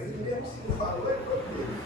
Ele mesmo se não falou, ele foi dele.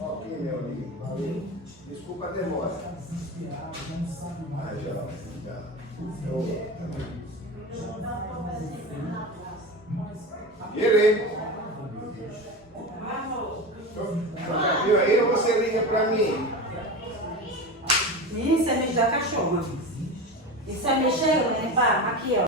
Ok, meu amigo. Valeu. Desculpa a demora. Geral. Ele. Viu aí ou você liga pra mim? Isso é mexer da cachorra. Isso é mexer, né? Aqui, ó.